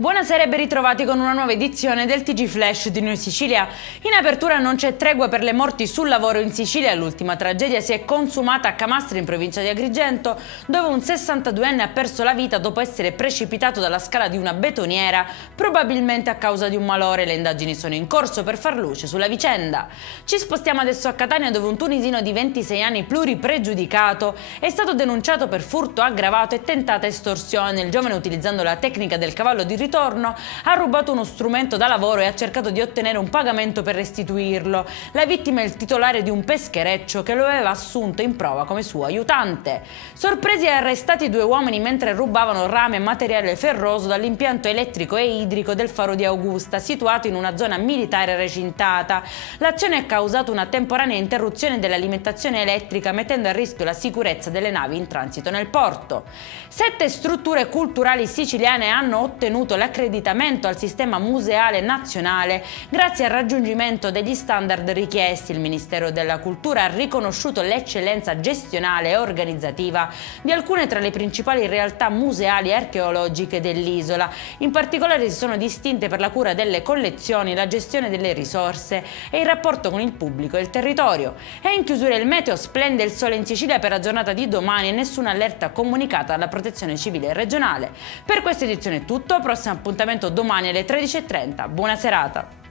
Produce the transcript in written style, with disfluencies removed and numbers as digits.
Buonasera e ben ritrovati con una nuova edizione del TG Flash di Noi Sicilia. In apertura non c'è tregua per le morti sul lavoro in Sicilia. L'ultima tragedia si è consumata a Camastri in provincia di Agrigento, dove un 62enne ha perso la vita dopo essere precipitato dalla scala di una betoniera, probabilmente a causa di un malore. Le indagini sono in corso per far luce sulla vicenda. Ci spostiamo adesso a Catania, dove un tunisino di 26 anni pluripregiudicato è stato denunciato per furto aggravato e tentata estorsione. Il giovane, utilizzando la tecnica del cavallo di ritorno, ha rubato uno strumento da lavoro e ha cercato di ottenere un pagamento per restituirlo. La vittima è il titolare di un peschereccio che lo aveva assunto in prova come suo aiutante. Sorpresi e arrestati due uomini mentre rubavano rame e materiale ferroso dall'impianto elettrico e idrico del faro di Augusta, situato in una zona militare recintata. L'azione ha causato una temporanea interruzione dell'alimentazione elettrica, mettendo a rischio la sicurezza delle navi in transito nel porto. 7 strutture culturali siciliane hanno ottenuto l'accreditamento al sistema museale nazionale grazie al raggiungimento degli standard richiesti. Il Ministero della Cultura ha riconosciuto l'eccellenza gestionale e organizzativa di alcune tra le principali realtà museali e archeologiche dell'isola. In particolare si sono distinte per la cura delle collezioni, la gestione delle risorse e il rapporto con il pubblico e il territorio. E in chiusura il meteo: splende il sole in Sicilia per la giornata di domani e nessuna allerta comunicata dalla Protezione Civile regionale. Per questa edizione è tutto, prossimo appuntamento domani alle 13:30. Buona serata.